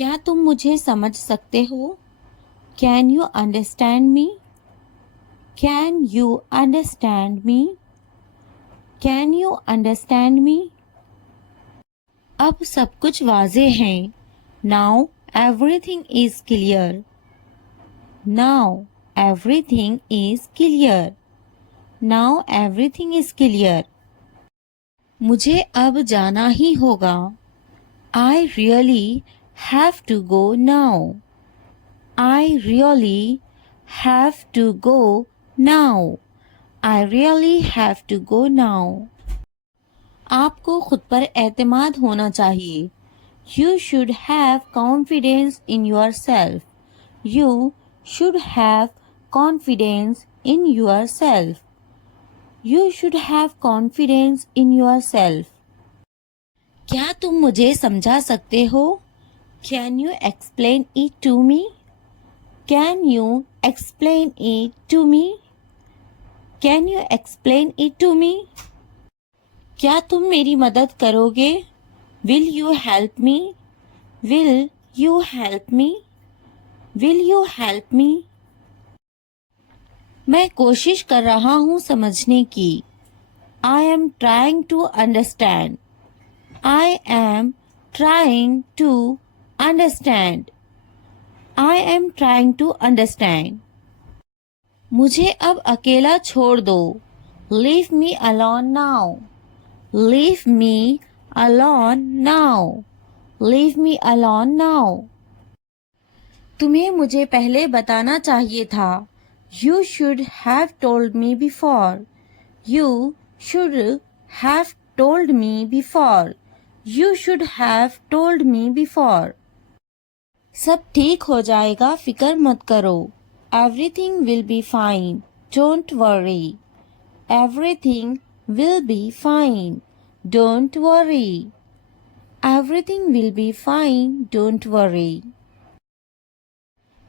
क्या तुम मुझे समझ सकते हो? Can you understand me? Can you understand me? Can you understand me? अब सब कुछ वाजे है। Now everything is clear. Now everything is clear. Now everything is clear. मुझे अब जाना ही होगा। I really have to go now. I really have to go now. I really have to go now. आपको खुद पर एतमाद होना चाहिए। You should have confidence in yourself. You should have confidence in yourself. You should have confidence in yourself. क्या तुम मुझे समझा सकते हो? Can you explain it to me? Can you explain it to me? Can you explain it to me? क्या तुम मेरी मदद करोगे? Will you help me? Will you help me? Will you help me? मैं कोशिश कर रहा हूँ समझने की। I am trying to understand. I am trying to understand. I am trying to understand. मुझे अब अकेला छोड़ दो। Leave me alone now. Leave me alone now. Leave me alone now. तुम्हें मुझे पहले बताना चाहिए था। You should have told me before. You should have told me before. You should have told me before. सब ठीक हो जाएगा, फिक्र मत करो। Everything will be fine. Don't worry. Everything will be fine. Don't worry. Everything will be fine. Don't worry.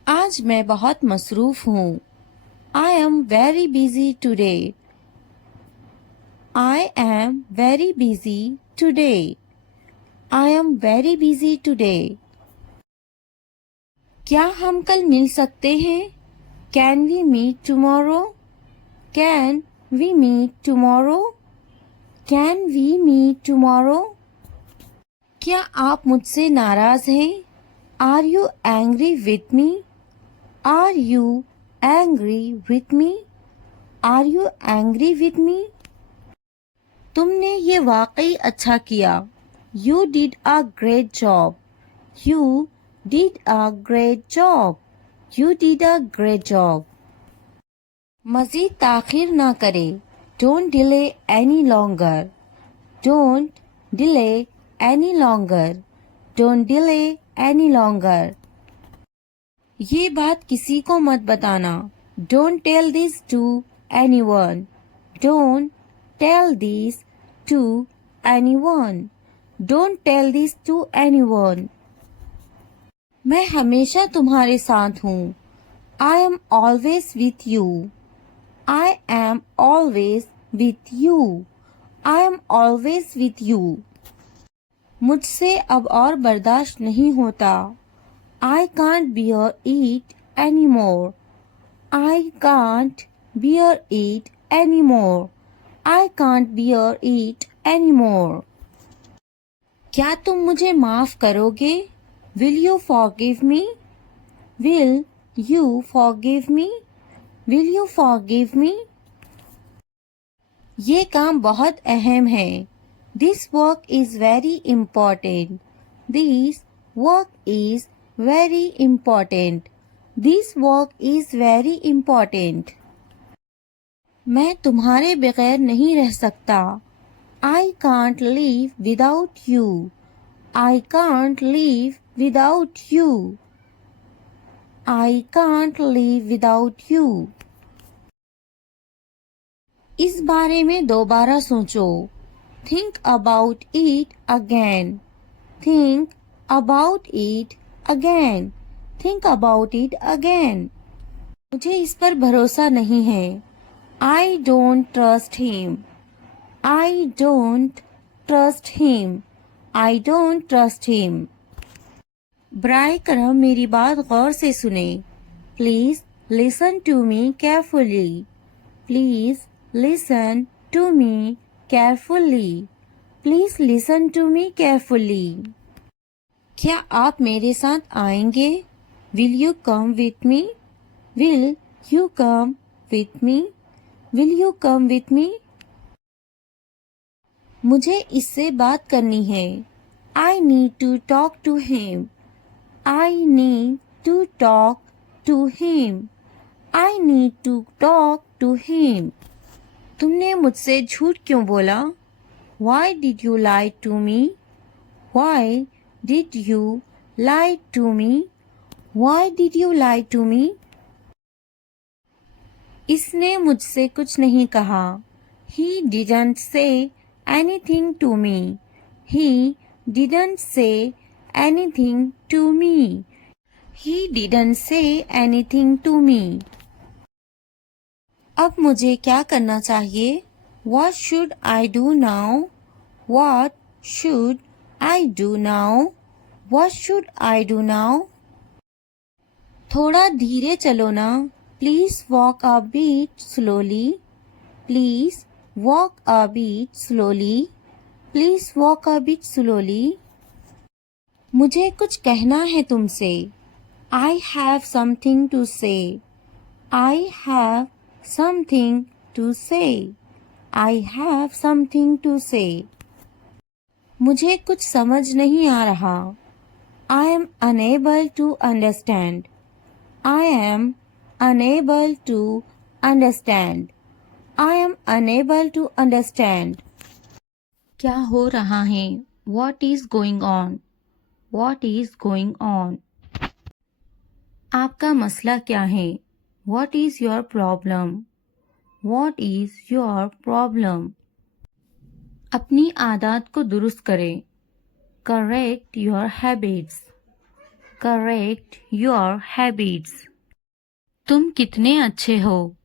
आज मैं बहुत मसरूफ हूँ। I am very busy today. I am very busy today. I am very busy today. क्या हम कल मिल सकते हैं? Can we meet tomorrow? Can we meet tomorrow? Can we meet tomorrow? क्या आप मुझसे नाराज हैं? Are you angry with me? Are you angry with me? Are you angry with me? तुमने ये वाकई अच्छा किया। You did a great job. You did a great job. You did a great job. मज़ीद ताख़ीर ना करे। Don't delay any longer. Don't delay any longer. Don't delay any longer. ये बात किसी को मत बताना। Don't tell this to anyone. Don't tell this to anyone. Don't tell this to anyone. मैं हमेशा तुम्हारे साथ हूँ। I am always with you. I am always with you. I am always with you. मुझसे अब और बर्दाश्त नहीं होता। I can't bear it anymore. I can't bear it anymore. I can't bear it anymore. क्या तुम मुझे माफ करोगे? Will you forgive me? Will you forgive me? Will you forgive me? ये काम बहुत अहम है। This work is very important. This work is very important. This work is very important. मैं तुम्हारे बगैर नहीं रह सकता। I can't live without you. I can't live without you. I can't live without you. इस बारे में दोबारा सोचो। Think about it again. Think about it again. Think about it again. मुझे इस पर भरोसा नहीं है। I don't trust him. I don't trust him. I don't trust him. बराए करम मेरी बात गौर से सुने। Please listen to me carefully. Please listen to me carefully. Please listen to me carefully. क्या आप मेरे साथ आएंगे? Will you come with me? Will you come with me? Will you come with me? मुझे इससे बात करनी है। I need to talk to him. I need to talk to him. I need to talk to him. तुमने मुझसे झूठ क्यों बोला? Why did you lie to me? Why did you lie to me? Why did you lie to me? इसने मुझसे कुछ नहीं कहा। He didn't say anything to me. He didn't say anything to me. He didn't say anything to me. अब मुझे क्या करना चाहिए? What should I do now? What should I do now? What should I do now? थोड़ा धीरे चलो ना। Please walk a bit slowly. Please walk a bit slowly. Please walk a bit slowly. मुझे कुछ कहना है तुमसे। I have something to say. I have something to say. I have something to say. मुझे कुछ समझ नहीं आ रहा। I am unable to understand. I am unable to understand. I am unable to understand. क्या हो रहा है? What is going on? What is going on? आपका मसला क्या है? What is your problem? What is your problem? अपनी आदत को दुरुस्त करें। Correct your habits. Correct your habits. तुम कितने अच्छे हो?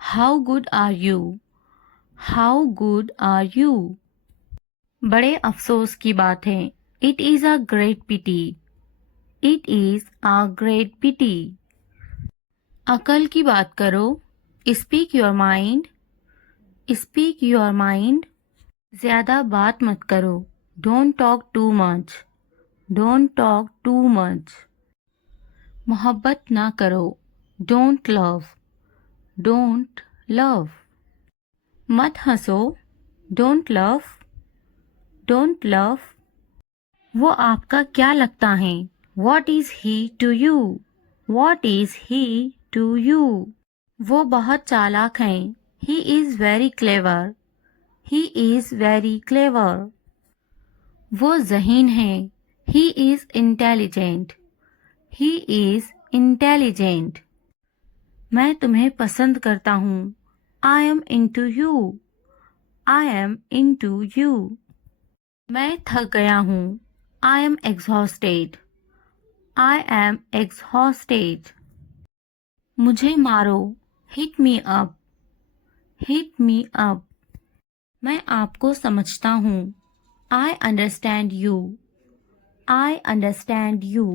How good are you? How good are you? बड़े अफसोस की बात है। It is a great pity. It is a great pity. अकल की बात करो। Speak your mind. Speak your mind. ज़्यादा बात मत करो। Don't talk too much. Don't talk too much. मोहब्बत ना करो। Don't love. Don't love. मत हंसो। Don't laugh. Don't laugh. वो आपका क्या लगता है? What is he to you? What is he to you? वो बहुत चालाक हैं। He is very clever. He is very clever. वो ज़हीन है। He is intelligent. He is intelligent. मैं तुम्हें पसंद करता हूँ। I am into you. I am into you. मैं थक गया हूँ। I am exhausted. I am exhausted. मुझे मारो। Hit me up. Hit me up. मैं आपको समझता हूँ। I understand you. I understand you.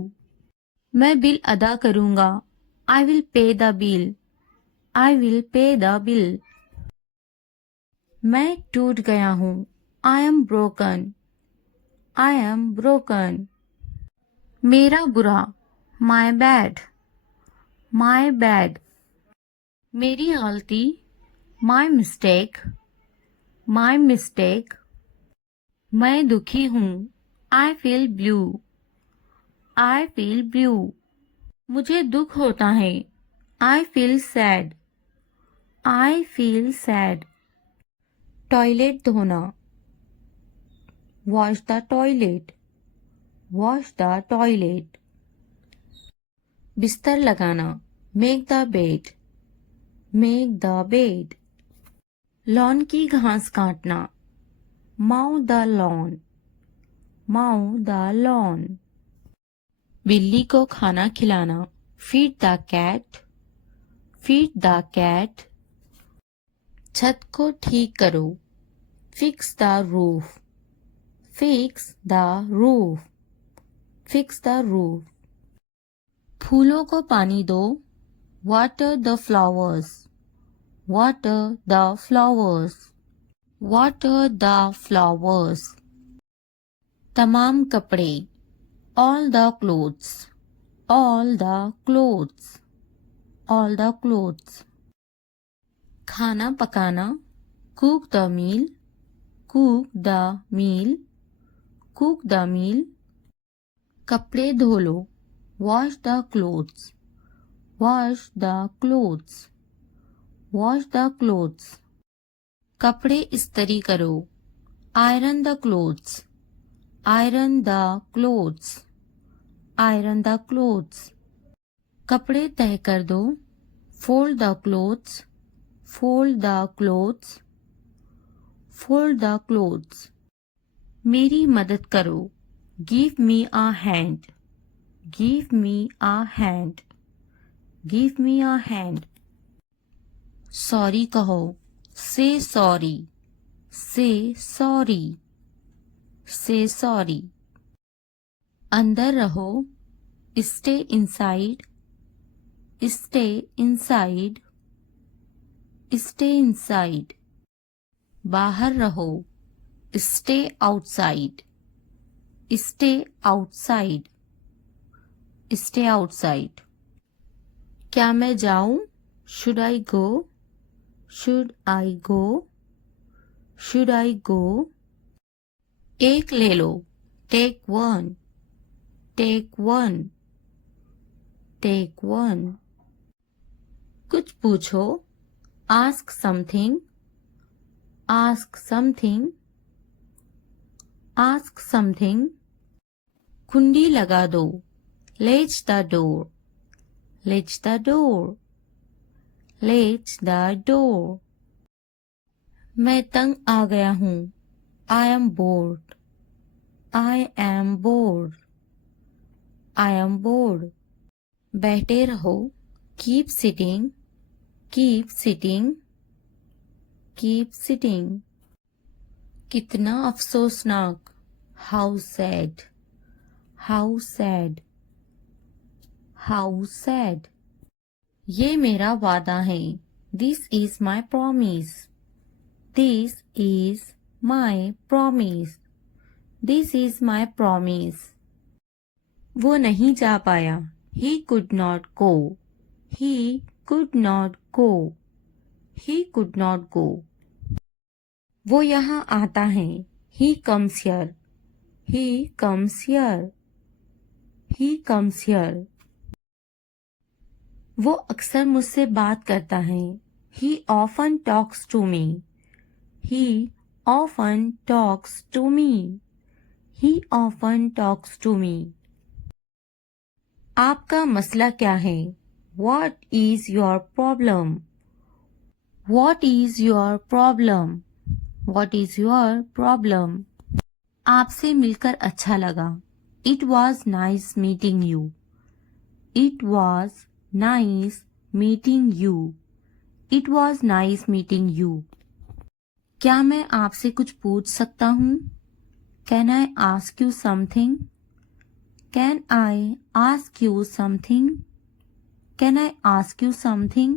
मैं बिल अदा करूँगा। I will pay the bill. I will pay the bill. मैं टूट गया हूँ। I am broken. I am broken. मेरा बुरा। My bad. My bad. मेरी गलती। My mistake. My mistake. मैं दुखी हूँ। I feel blue. I feel blue. मुझे दुख होता है। I feel sad. I feel sad. Toilet धोना। Wash the toilet. Wash the toilet. बिस्तर लगाना। Make the bed. Make the bed. Lawn की घास काटना। Mow the lawn. Mow the lawn. बिल्ली को खाना खिलाना। Feed the cat. Feed the cat. छत को ठीक करो। Fix the roof. Fix the roof. Fix the roof. फूलों को पानी दो, water the flowers, water the flowers, water the flowers. तमाम कपड़े, all the clothes, all the clothes, all the clothes। खाना पकाना, cook the meal, cook the meal, cook the meal। कपड़े धो लो, wash the clothes, wash the clothes, wash the clothes। कपड़े इस्त्री करो, iron the clothes, iron the clothes, iron the clothes। कपड़े तह कर दो, fold the clothes, fold the clothes, fold the clothes। मेरी मदद करो, give me a hand, give me a hand, give me a hand। Sorry कहो, say sorry, say sorry, say sorry। अंदर रहो, stay inside, stay inside, stay inside। बाहर रहो, stay outside, stay outside, stay outside। क्या मैं जाऊं, should I go, should I go, should I go। एक ले लो, take one, take one, take one। कुछ पूछो, ask something, ask something, ask something। कुंडी लगा दो, latch the door, latch the door, latch the door। मैं तंग आ गया हूँ, I am bored, I am bored, I am bored। बैठे रहो, keep sitting, keep sitting, keep sitting। कितना अफसोसनाक, how sad, how sad, how sad। ये मेरा वादा है, this is my promise, this is my promise, this is my promise। वो नहीं जा पाया, he could not go, he could not go, he could not go। वो यहाँ आता है, he comes here, he comes here, he comes here। वो अक्सर मुझसे बात करता है, he often talks to me, he often talks to me, he often talks to me। आपका मसला क्या है, what is your problem, what is your problem, what is your problem। आपसे मिलकर अच्छा लगा, it was nice meeting you, it was nice meeting you, it was nice meeting you। क्या मैं आपसे कुछ पूछ सकता हूँ, can I ask you something, can I ask you something, can I ask you something।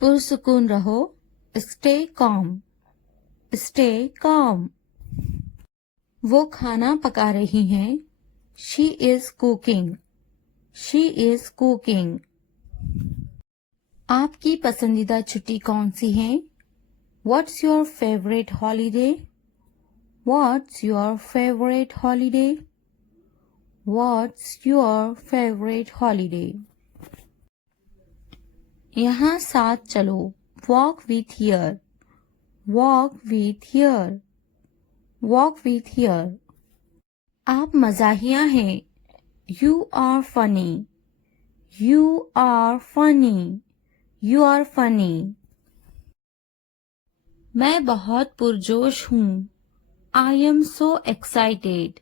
पुरसुकून रहो, stay calm, stay calm। वो खाना पका रही हैं, she is cooking, she is cooking। आपकी पसंदीदा छुट्टी कौन सी है, what's your favorite holiday, what's your favorite holiday, what's your favorite holiday। यहाँ साथ चलो, walk with here, walk with here, walk with here। आप मज़ाहिया हैं, you are funny, you are funny, you are funny। मैं बहुत पुरजोश हूँ, I am so excited,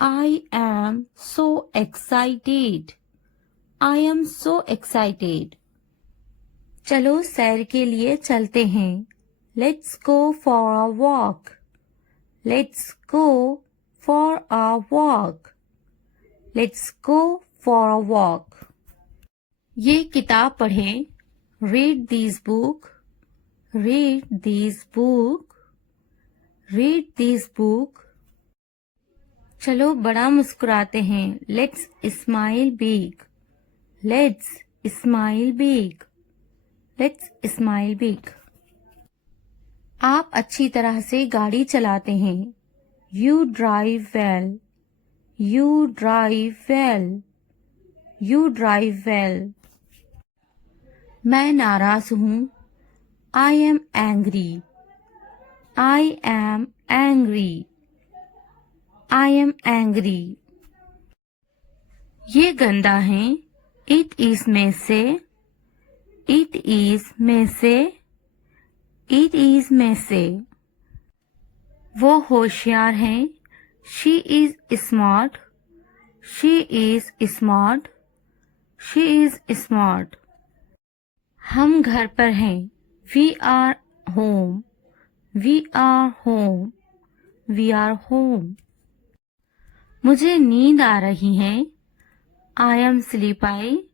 I am so excited, I am so excited। चलो सैर के लिए चलते हैं, let's go for a walk, let's go for a walk, let's go for a walk. ये किताब पढ़ें. Read this book. Read this book. Read this book. चलो बड़ा मुस्कुराते हैं. Let's smile big. Let's smile big. Let's smile big. आप अच्छी तरह से गाड़ी चलाते हैं. You drive well. You drive well. You drive well. मैं नाराज हूँ. I am angry. I am angry. I am angry. ये गंदा है. It is messy. It is messy. It is messy. वो होशियार हैं. She is smart. She is smart. She is smart. हम घर पर हैं. We are home. We are home. We are home. मुझे नींद आ रही है. I am sleepy.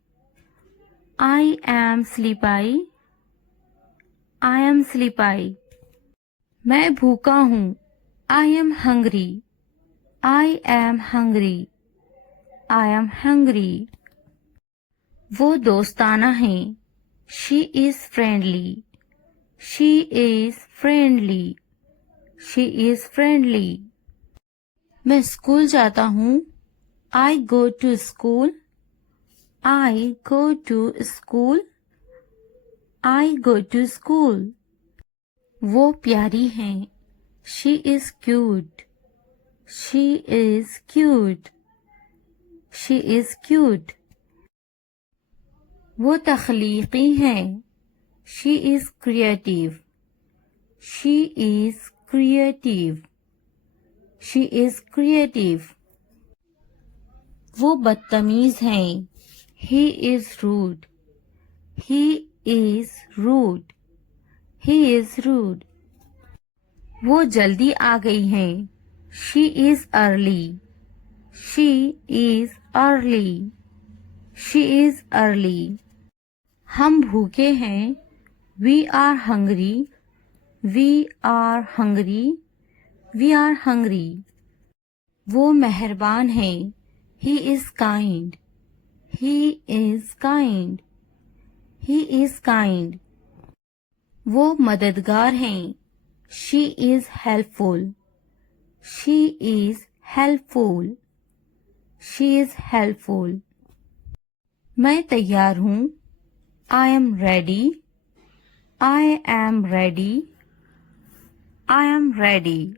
I am sleepy. I am sleepy. मैं भूखा हूँ. I am hungry. I am hungry. I am hungry. वो दोस्ताना है. She is friendly. She is friendly. She is friendly. मैं स्कूल जाता हूँ. I go to school. I go to school. I go to school. वो प्यारी हैं. She is cute. She is cute. She is cute. वो तख्लीकी हैं. She is creative. She is creative. She is creative. वो बदतमीज हैं. He is rude. He is rude. He is rude. वो जल्दी आ गई हैं. She is early. She is early. She is early. हम भूखे हैं. We are hungry. We are hungry. We are hungry. वो मेहरबान हैं. He is kind. He is kind. He is kind. वो मददगार हैं. She is helpful. She is helpful. She is helpful. मैं तैयार हूँ. I am ready. I am ready. I am ready.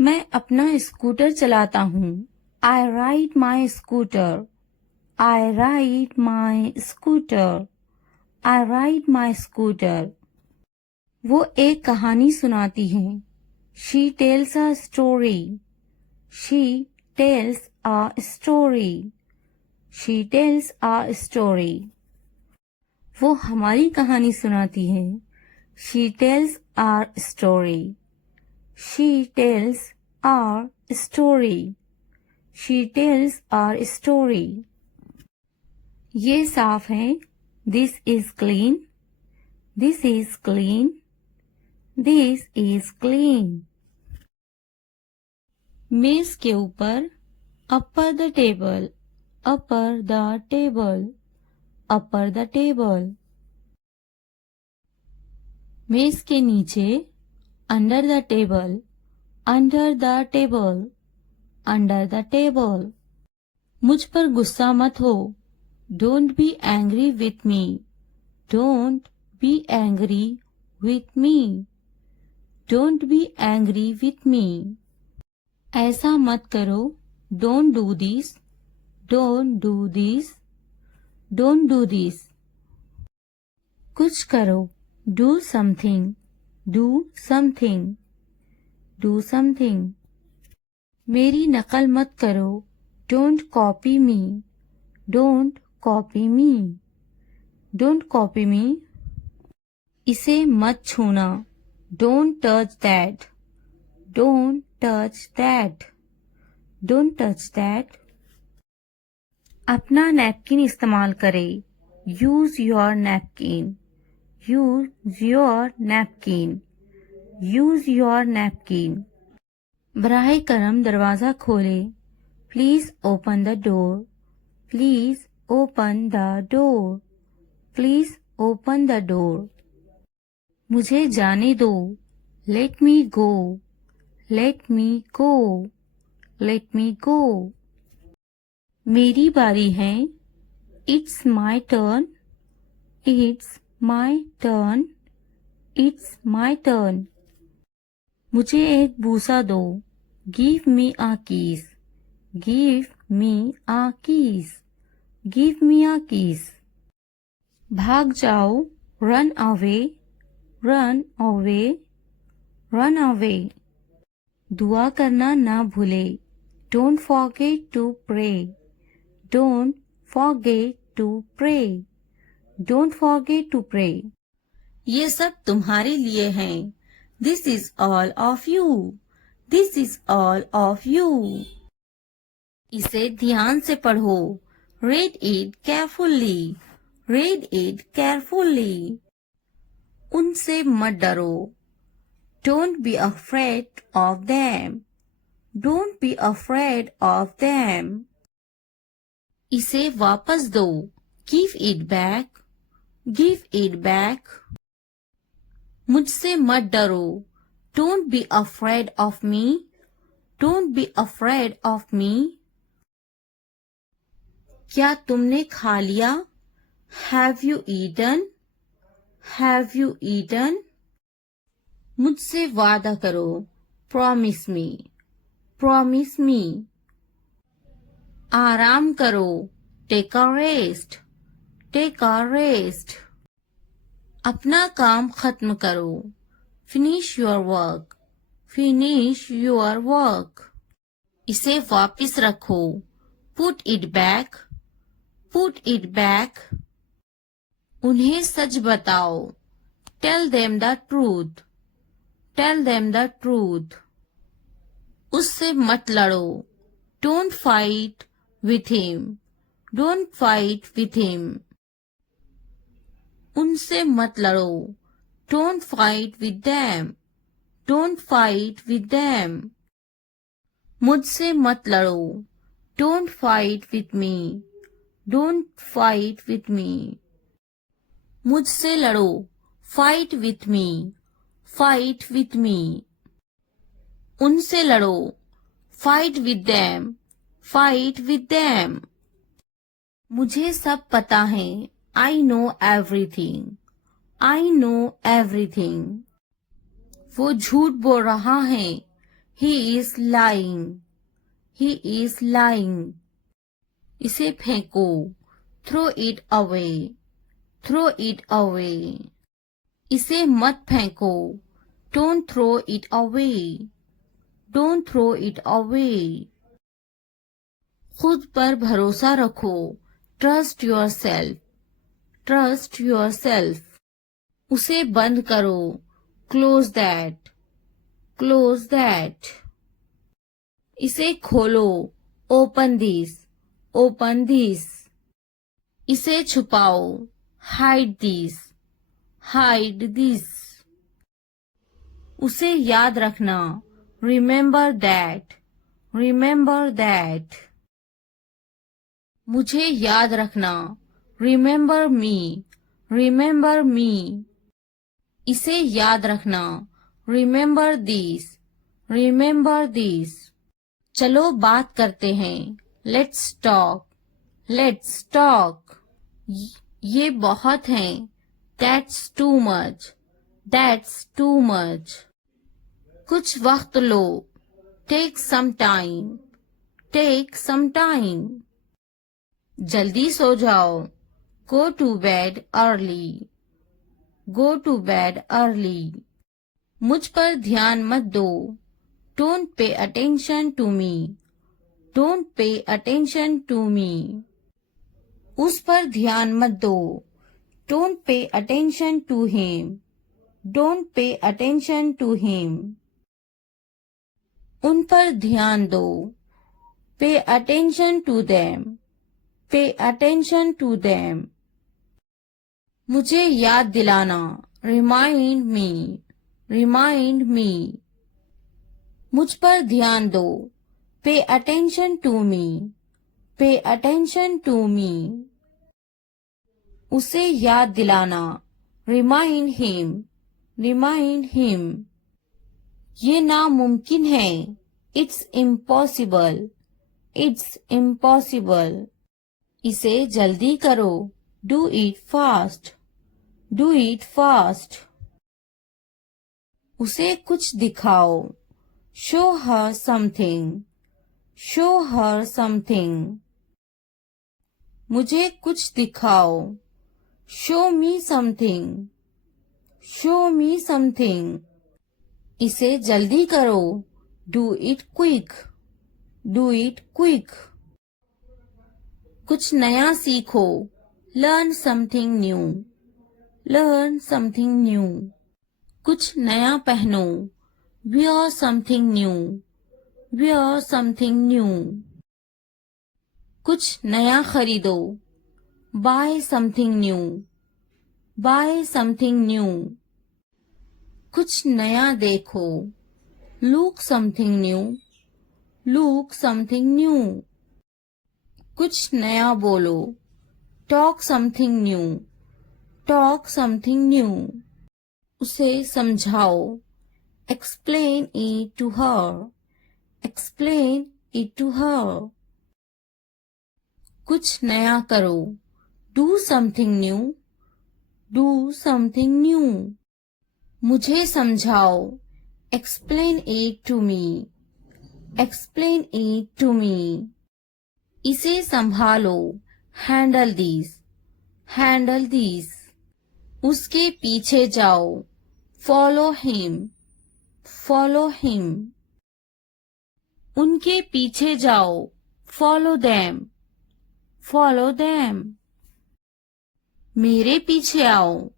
मैं अपना स्कूटर चलाता हूँ. I ride my scooter. I ride my scooter. I ride my scooter. वो एक कहानी सुनाती हैं. She tells a story. She tells a story. She tells a story. वो हमारी कहानी सुनाती हैं. She tells our story. She tells our story. She tells our story. ये साफ है. This is clean. This is clean. This is clean. मेज के ऊपर. Upper the table. Upper the table. Upper the table. मेज के नीचे. Under the table. Under the table. Under the table. मुझ पर गुस्सा मत हो. Don't be angry with me. Don't be angry with me. Don't be angry with me. ऐसा मत करो. Don't do this. Don't do this. Don't do this. कुछ करो. Do something. Do something. Do something. मेरी नकल मत करो. Don't copy me. Don't copy me. Don't copy me. इसे मत छूना. Don't touch that. Don't touch that. Don't touch that. अपना नैपकिन इस्तेमाल करें. Use your napkin. Use your napkin. Use your napkin. बराह करम दरवाज़ा खोलें. Please open the door. Please open the door. Please open the door. मुझे जाने दो. Let me go. Let me go. Let me go. मेरी बारी है. It's my turn. It's my turn. It's my turn. मुझे एक बूसा दो. गिव मी अ किस. गिव मी अ किस. गिव मी अ किस. भाग जाओ. Run away. Run away. Run away. दुआ करना ना भूले. Don't forget to pray. Don't forget to pray. Don't forget to pray. ये सब तुम्हारे लिए हैं. This is all of you. This is all of you. इसे ध्यान से पढ़ो. Read it carefully. Read it carefully. उनसे मत डरो. Don't be afraid of them. Don't be afraid of them. इसे वापस दो. Give it back. Give it back. मुझसे मत डरो. Don't be afraid of me. Don't be afraid of me. क्या तुमने खा लिया? Have you eaten. Have you eaten. मुझसे वादा करो. Promise me. Promise me. आराम करो. Take a rest. Take a rest. अपना काम खत्म करो. Finish your work. Finish your work. इसे वापस रखो. Put it back. Put it back. उन्हें सच बताओ. Tell them the truth. Tell them the truth. उससे मत लड़ो. Don't fight with him. Don't fight with him. उनसे मत लड़ो. Don't fight with them. Don't fight with them. मुझसे मत लड़ो. Don't fight with me. Don't fight with me. मुझसे लड़ो. Fight with me. Fight with me. उनसे लड़ो. Fight with them. Fight with them. मुझे सब पता है. I know everything. I know everything. वो झूठ बोल रहा है. He is lying. He is lying. इसे फेंको. Throw it away. Throw it away. इसे मत फेंको. Don't throw it away. Don't throw it away. खुद पर भरोसा रखो. Trust yourself. Trust yourself. उसे बंद करो. Close that. Close that. इसे खोलो. Open this. Open this. इसे छुपाओ. Hide this. Hide this. उसे याद रखना. Remember that. Remember that. मुझे याद रखना. Remember me. Remember me. इसे याद रखना. Remember this. Remember this. चलो बात करते हैं. Let's talk. Let's talk. ये बहुत है. That's too much. That's too much. कुछ वक्त लो. Take some time. Take some time. जल्दी सो जाओ. Go to bed early. Go to bed early. मुझ पर ध्यान मत दो. Don't pay attention to me. Don't pay attention to me. उस पर ध्यान मत दो. Don't pay attention to him. Don't pay attention to him. उन पर ध्यान दो. Pay attention to them. Pay attention to them. मुझे याद दिलाना. Remind me. Remind me. मुझ पर ध्यान दो. Pay attention to me. Pay attention to me. उसे याद दिलाना. Remind him. Remind him. ये नामुमकिन है. It's impossible. It's impossible. इसे जल्दी करो. Do it fast. Do it fast. उसे कुछ दिखाओ. Show her something. Show her something. मुझे कुछ दिखाओ. Show me something. Show me something. इसे जल्दी करो. Do it quick. Do it quick. कुछ नया सीखो. Learn something new. Learn something new. कुछ नया पहनो. Wear something new. Wear something new. कुछ नया खरीदो. Buy something new. Buy something new. कुछ नया देखो. Look something new. Look something new. कुछ नया बोलो. Talk something new. Talk something new. उसे समझाओ. Explain it to her. Explain it to her. कुछ नया करो. Do something new. Do something new. मुझे समझाओ. Explain it to me. Explain it to me. इसे संभालो. Handle these. Handle these. उसके पीछे जाओ. Follow him. Follow him. उनके पीछे जाओ. Follow them. Follow them. मेरे पीछे आओ.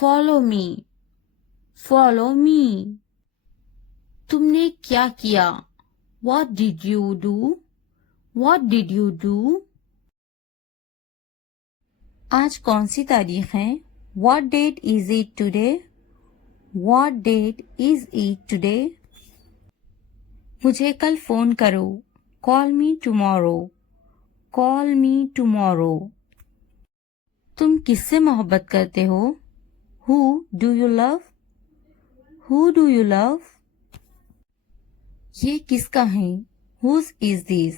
Follow me. Follow me. तुमने क्या किया? What did you do? What did you do? आज कौन सी तारीख है? What date is it today? What date is it today? मुझे कल फोन करो. Call me tomorrow. Call me tomorrow. तुम किससे मोहब्बत करते हो? Who do you love? Who do you love? ये किसका है? Whose is this?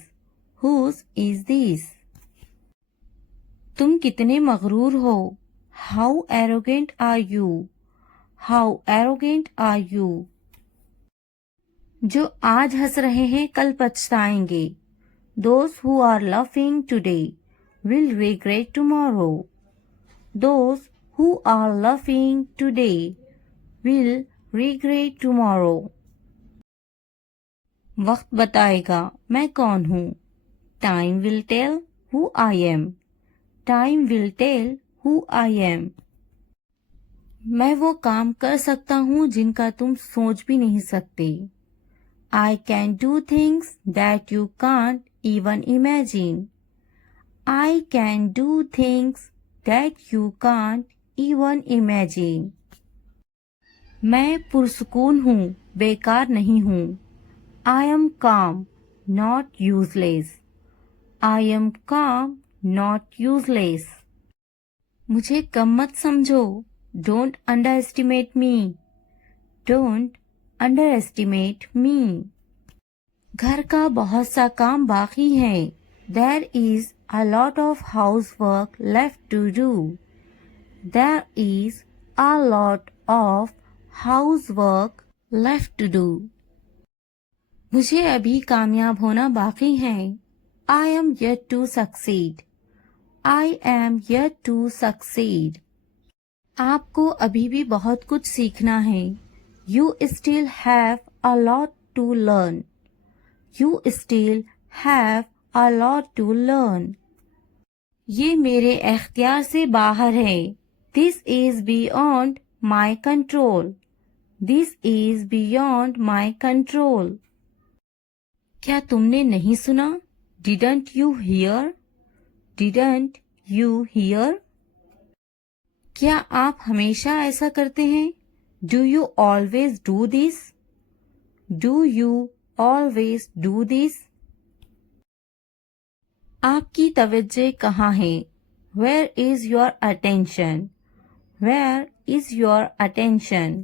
Whose is this? तुम कितने मगरूर हो? How arrogant are you? How arrogant are you? जो आज हंस रहे हैं कल पछताएंगे. Those who are laughing today will regret tomorrow. Those who are laughing today will regret tomorrow. वक्त बताएगा मैं कौन हूँ. Time will tell who I am. Time will tell who I am. मैं वो काम कर सकता हूँ जिनका तुम सोच भी नहीं सकते. I can do things that you can't even imagine. I can do things that you can't even imagine. मैं पुरसुकून हूँ, बेकार नहीं हूँ. I am calm, not useless. I am calm, not useless. मुझे कम मत समझो. Don't underestimate me. Don't underestimate me. घर का बहुत सा काम बाकी है. There is a lot of housework left to do. There is a lot of housework left to do. मुझे अभी कामयाब होना बाकी है. I am yet to succeed. I am yet to succeed. आपको अभी भी बहुत कुछ सीखना है. You still have a lot to learn. You still have a lot to learn. ये मेरे इख्तियार से बाहर है. This is beyond my control. This is beyond my control. क्या तुमने नहीं सुना? Didn't you hear? Didn't you hear? क्या आप हमेशा ऐसा करते हैं? Do you always do this? Do you always do this? आपकी तवज्जो कहाँ है? Where is your attention? Where is your attention?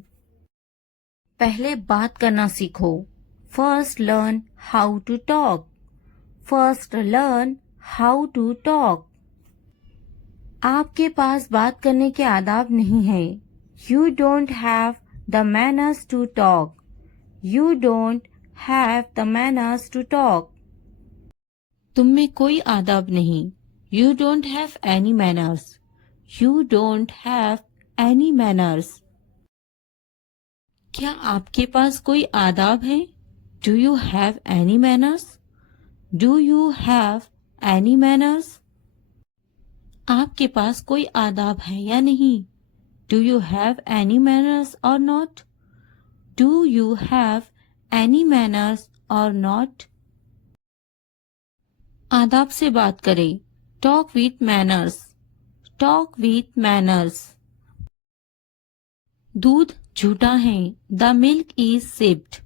पहले बात करना सीखो. First learn how to talk. First learn how to talk. आपके पास बात करने के आदाब नहीं है. You don't have the manners to talk. You don't have the manners to talk. तुम में कोई आदाब नहीं. You don't have any manners. You don't have any manners. क्या आपके पास कोई आदाब है? Do you have any manners? Do you have any manners? आपके पास कोई आदाब है या नहीं? Do you have any manners or not? Do you have any manners or not? आदाब से बात करें. Talk with manners. Talk with manners. दूध झूठा है. The milk is sipped.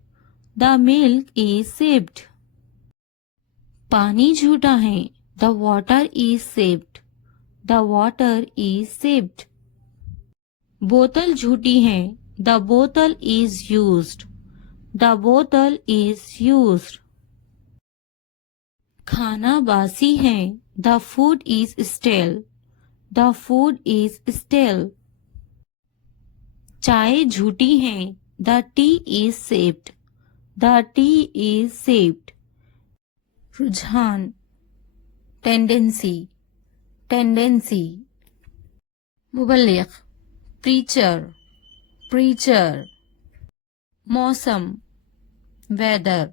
The milk is sipped. पानी झूठा है. The water is sipped. The water is sipped. बोतल झूठी है. The bottle is used. The bottle is used. खाना बासी है. The food is stale. The food is stale. चाय झूठी है. The tea is sipped. The tea is sipped. रुझान tendency. Tendency. मुबल्लिग preacher. Preacher. मौसम weather.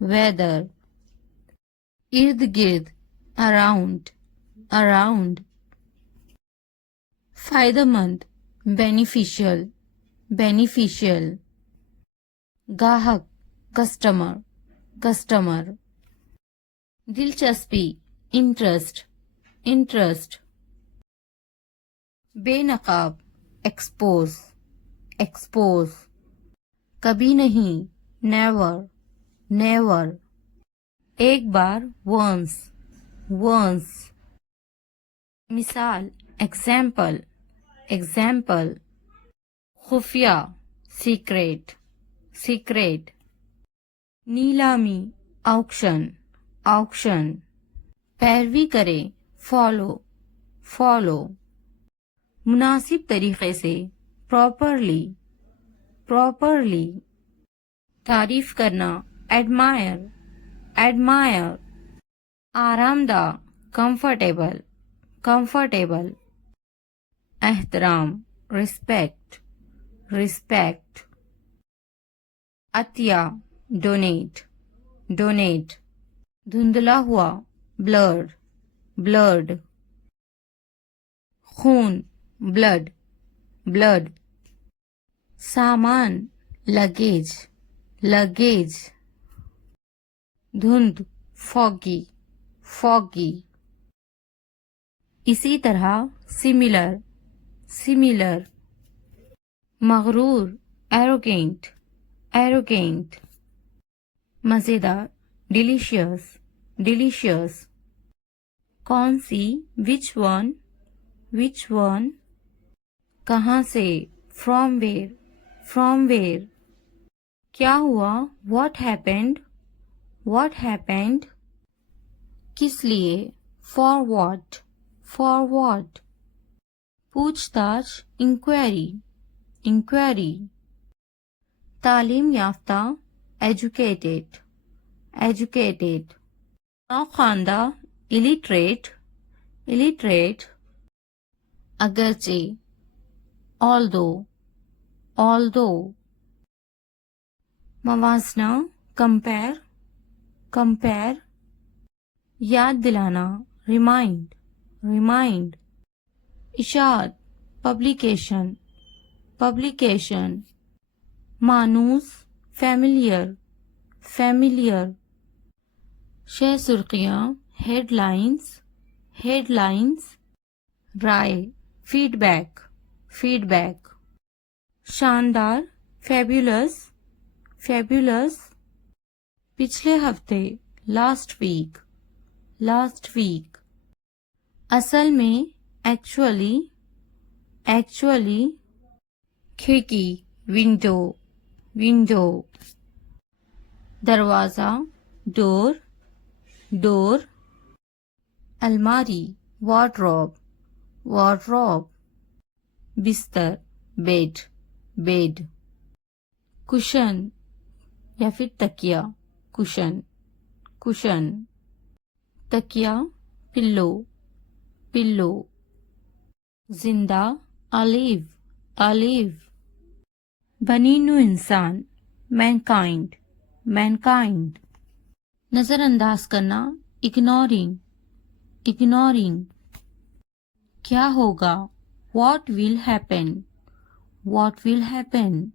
Weather. इर्द गिर्द around. Around. फायदेमंद beneficial. Beneficial. गाहक customer. Customer. दिलचस्पी interest. Interest. बेनकाब expose. Expose. कभी नहीं never. Never. एक बार once. Once. मिसाल example. Example. खुफिया secret. Secret. नीलामी auction. Auction. पैरवी करें follow. Follow. मुनासिब तरीके से properly. Properly. तारीफ करना admire. Admire. आरामदा comfortable. Comfortable. एहतराम respect. Respect. Atiya donate. Donate. धुंधला हुआ blurred. Blurred. खून blood. Blood. सामान luggage. Luggage. धुंध foggy. Foggy. इसी तरह similar. Similar. मगरूर arrogant. Arrogant. मज़ेदार delicious. Delicious. कौन सी which one. Which one. कहाँ से from where. From where. क्या हुआ what happened. What happened. किस लिए for what. For what. पूछताछ inquiry. Inquiry. तालीम याफ्ता educated. Educated. नौखानदा illiterate. Illiterate. अगरचे although. Although. मवाजना compare. Compare. याद दिलाना remind. Remind. इशाअत publication. Publication. मानूस familiar. Familiar. शह सुर्खियाँ headlines. headlines, राय, feedback, feedback, शानदार, fabulous, fabulous, पिछले हफ्ते, last week, last week, असल में, actually, actually, खिड़की, window, window, दरवाजा, door, door, अलमारी, wardrobe, wardrobe, बिस्तर, bed, bed, कुशन या फिर तकिया, कुशन, कुशन, तकिया, पिल्लो, पिल्लो, जिंदा, alive, alive, बनीनू इंसान, mankind, mankind, नजरअंदाज करना, ignoring, ignoring, क्या होगा, what will happen, what will happen,